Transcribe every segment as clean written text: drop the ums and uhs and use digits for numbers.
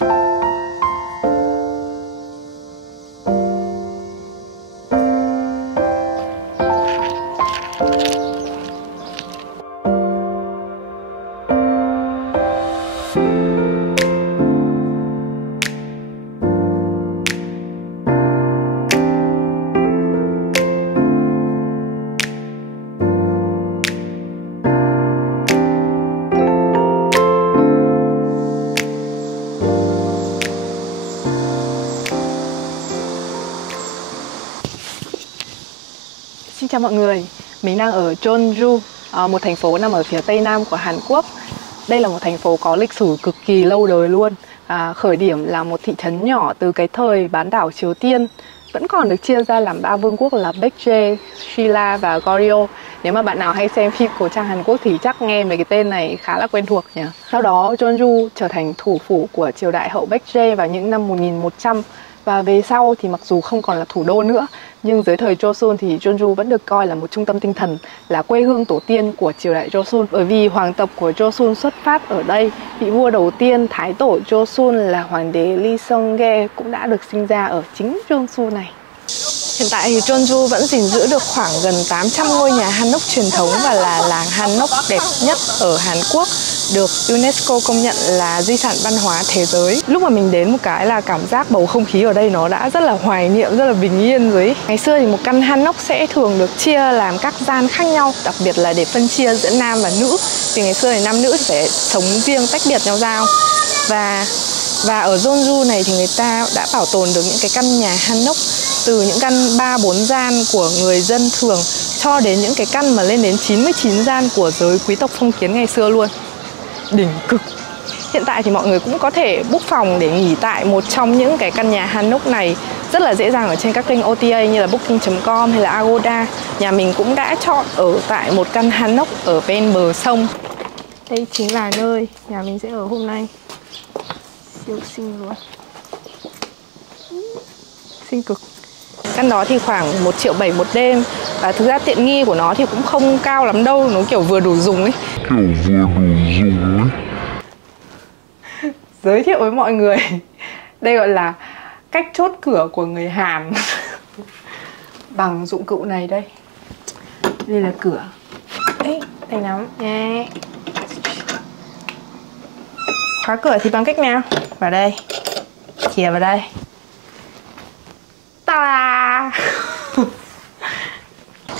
Xin chào mọi người, mình đang ở Jeonju, một thành phố nằm ở phía tây nam của Hàn Quốc. Đây là một thành phố có lịch sử cực kỳ lâu đời luôn. Khởi điểm là một thị trấn nhỏ từ cái thời bán đảo Triều Tiên. Vẫn còn được chia ra làm 3 vương quốc là Baekje, Silla và Goryeo. Nếu mà bạn nào hay xem phim cổ trang Hàn Quốc thì chắc nghe mấy cái tên này khá là quen thuộc nhỉ. Sau đó Jeonju trở thành thủ phủ của triều đại hậu Baekje vào những năm 1100. Và về sau thì mặc dù không còn là thủ đô nữa, nhưng dưới thời Joseon thì Jeonju vẫn được coi là một trung tâm tinh thần, là quê hương tổ tiên của triều đại Joseon. Bởi vì hoàng tộc của Joseon xuất phát ở đây, vị vua đầu tiên Thái tổ Joseon là hoàng đế Lee Seong-ge cũng đã được sinh ra ở chính Jeonju này. Hiện tại thì Jeonju vẫn gìn giữ được khoảng gần 800 ngôi nhà hanok truyền thống và là làng hanok đẹp nhất ở Hàn Quốc, được UNESCO công nhận là di sản văn hóa thế giới. Lúc mà mình đến một cái là cảm giác bầu không khí ở đây nó đã rất là hoài niệm, rất là bình yên rồi. Ngày xưa thì một căn hanok sẽ thường được chia làm các gian khác nhau, đặc biệt là để phân chia giữa nam và nữ. Vì ngày xưa thì nam nữ thì phải sống riêng tách biệt nhau ra. Và ở Jeonju này thì người ta đã bảo tồn được những cái căn nhà hanok từ những căn 3-4 gian của người dân thường cho đến những cái căn mà lên đến 99 gian của giới quý tộc phong kiến ngày xưa luôn. Đỉnh cực. Hiện tại thì mọi người cũng có thể book phòng để nghỉ tại một trong những cái căn nhà hanok này rất là dễ dàng ở trên các kênh OTA như là booking.com hay là Agoda. Nhà mình cũng đã chọn ở tại một căn hanok ở bên bờ sông. Đây chính là nơi nhà mình sẽ ở hôm nay. Siêu xinh luôn. Xinh cực. Căn đó thì khoảng 1,7 triệu một đêm. Và thực ra tiện nghi của nó thì cũng không cao lắm đâu. Nó kiểu vừa đủ dùng ấy. Giới thiệu với mọi người, đây gọi là cách chốt cửa của người Hàn. Bằng dụng cụ này đây. Đây là cửa. Ấy, tay nắm nha. Khóa cửa thì bằng cách nào? Vào đây. Chìa vào đây. Ta-da!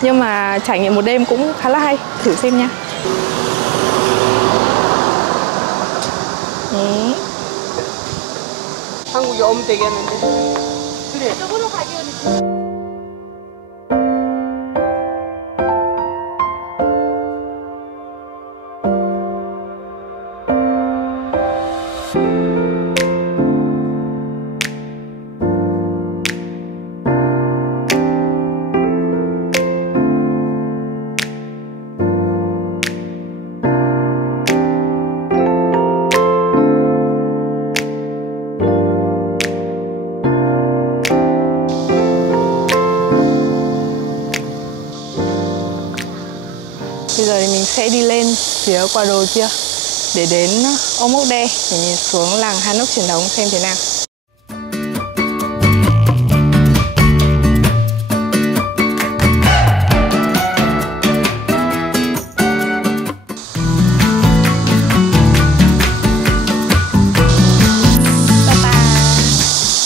Nhưng mà trải nghiệm một đêm cũng khá là hay. Thử xem nha. 네. 한국에 오면 되겠는데. 그래. 저거로 가져오니까. Bây giờ thì mình sẽ đi lên phía qua đồi kia để đến Omokdae để nhìn xuống làng hanok truyền thống xem thế nào.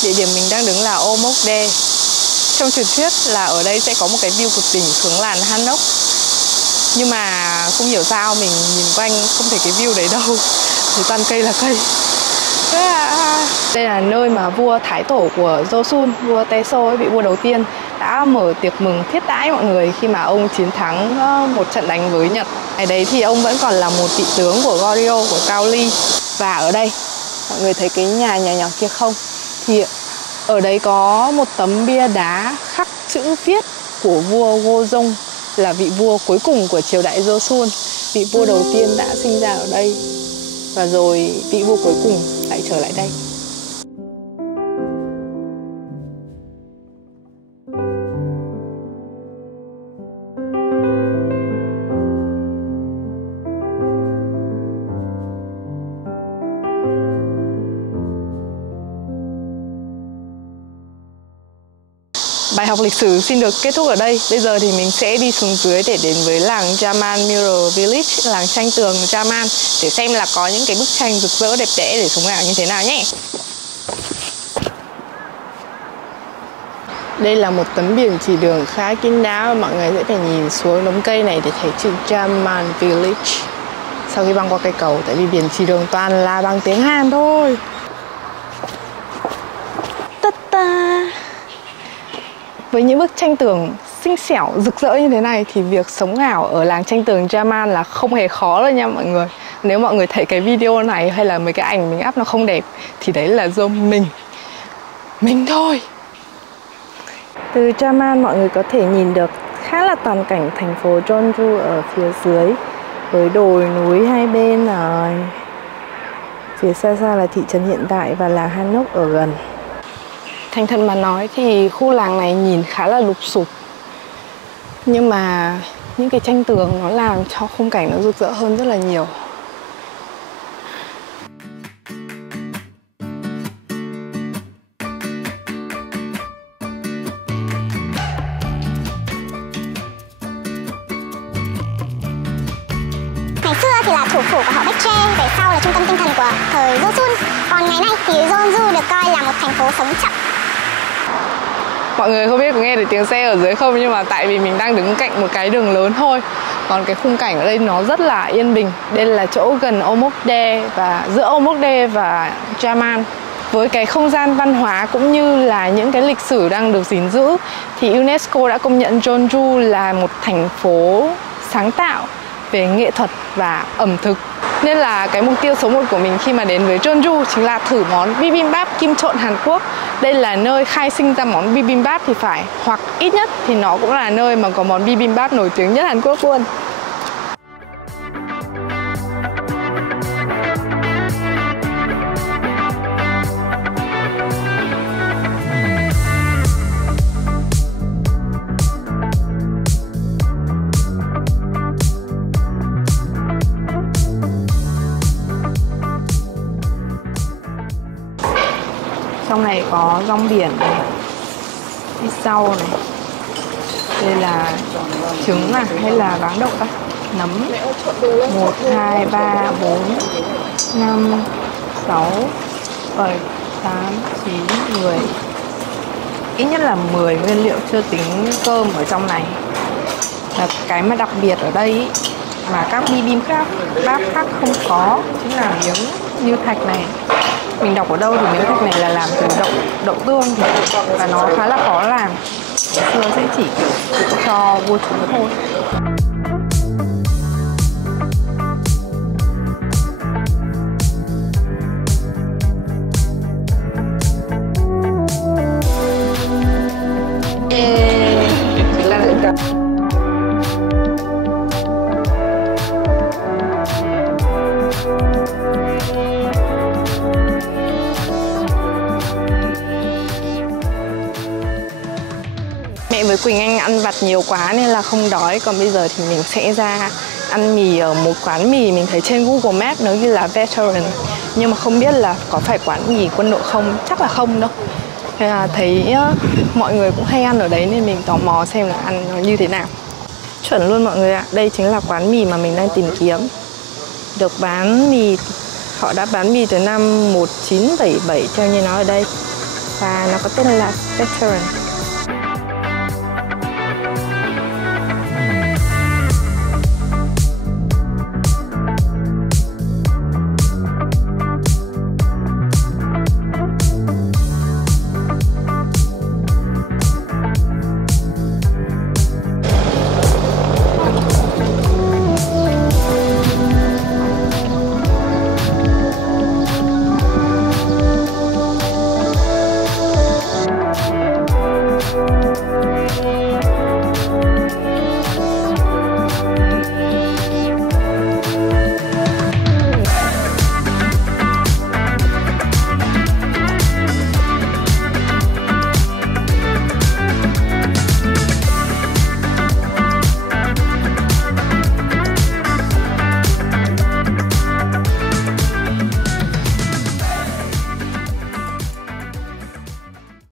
Địa điểm mình đang đứng là Omokdae. Trong truyền thuyết là ở đây sẽ có một cái view cực đỉnh xuống làng hanok. Nhưng mà không hiểu sao mình nhìn quanh không thấy cái view đấy đâu. Thì toàn cây là cây. Đây là nơi mà vua Thái tổ của Joseon, vua Taeso ấy, vị vua đầu tiên, đã mở tiệc mừng thiết đãi mọi người khi mà ông chiến thắng một trận đánh với Nhật. Ngày đấy thì ông vẫn còn là một vị tướng của Goryeo, của Cao Ly. Và ở đây, mọi người thấy cái nhà nhỏ kia không? Thì ở đấy có một tấm bia đá khắc chữ viết của vua Gojong, là vị vua cuối cùng của triều đại Joseon. Vị vua đầu tiên đã sinh ra ở đây và rồi vị vua cuối cùng lại trở lại đây. Bài học lịch sử xin được kết thúc ở đây. Bây giờ thì mình sẽ đi xuống dưới để đến với làng Jaman Mirror Village, làng tranh tường Jaman, để xem là có những cái bức tranh rực rỡ đẹp đẽ để sống ảo như thế nào nhé. Đây là một tấm biển chỉ đường khá kín đáo, mọi người sẽ phải nhìn xuống đống cây này để thấy chữ Jaman Village sau khi băng qua cây cầu, tại vì biển chỉ đường toàn là bằng tiếng Hàn thôi. Ta-ta. Với những bức tranh tường xinh xẻo, rực rỡ như thế này thì việc sống ảo ở làng tranh tường Jaman là không hề khó đâu nha mọi người. Nếu mọi người thấy cái video này hay là mấy cái ảnh mình up nó không đẹp thì đấy là do mình thôi. Từ Jaman mọi người có thể nhìn được khá là toàn cảnh thành phố Jeonju ở phía dưới, với đồi núi hai bên này. Phía xa xa là thị trấn hiện đại và làng Hanok ở gần. Thành thật mà nói thì khu làng này nhìn khá là lụp xụp, nhưng mà những cái tranh tường nó làm cho khung cảnh nó rực rỡ hơn rất là nhiều. Ngày xưa thì là thủ phủ của họ Baekje, về sau là trung tâm tinh thần của thời Joseon. Còn ngày nay thì Jeonju được coi là một thành phố sống chậm. Mọi người không biết có nghe được tiếng xe ở dưới không, nhưng mà tại vì mình đang đứng cạnh một cái đường lớn thôi. Còn cái khung cảnh ở đây nó rất là yên bình. Đây là chỗ gần Omokdae, và giữa Omokdae và Jaman. Với cái không gian văn hóa cũng như là những cái lịch sử đang được gìn giữ thì UNESCO đã công nhận Jeonju là một thành phố sáng tạo về nghệ thuật và ẩm thực. Nên là cái mục tiêu số 1 của mình khi mà đến với Jeonju chính là thử món bibimbap kim trộn Hàn Quốc. Đây là nơi khai sinh ra món bibimbap thì phải, hoặc ít nhất thì nó cũng là nơi mà có món bibimbap nổi tiếng nhất Hàn Quốc luôn. Trong này có rong biển này, thịt rau này, đây là trứng à hay là váng đậu ta, nấm, 1, 2, 3, 4, 5, 6, 7, 8, 9, 10. Ít nhất là 10 nguyên liệu chưa tính cơm ở trong này. Và cái mà đặc biệt ở đây ý, mà các bibimbap khác không có chính là miếng như thạch này. Mình đọc ở đâu thì miếng thạch này là làm từ đậu tương và nó khá là khó làm. Xưa sẽ chỉ cho vua chúa thôi. Mẹ với Quỳnh Anh ăn vặt nhiều quá nên là không đói. Còn bây giờ thì mình sẽ ra ăn mì ở một quán mì mình thấy trên Google Maps nó ghi là Veteran, nhưng mà không biết là có phải quán mì quân đội không, chắc là không đâu. Thế là thấy mọi người cũng hay ăn ở đấy nên mình tò mò xem là ăn nó như thế nào. Chuẩn luôn mọi người ạ, đây chính là quán mì mà mình đang tìm kiếm. Được bán mì, họ đã bán mì từ năm 1977 theo như nó ở đây. Và nó có tên là Veteran.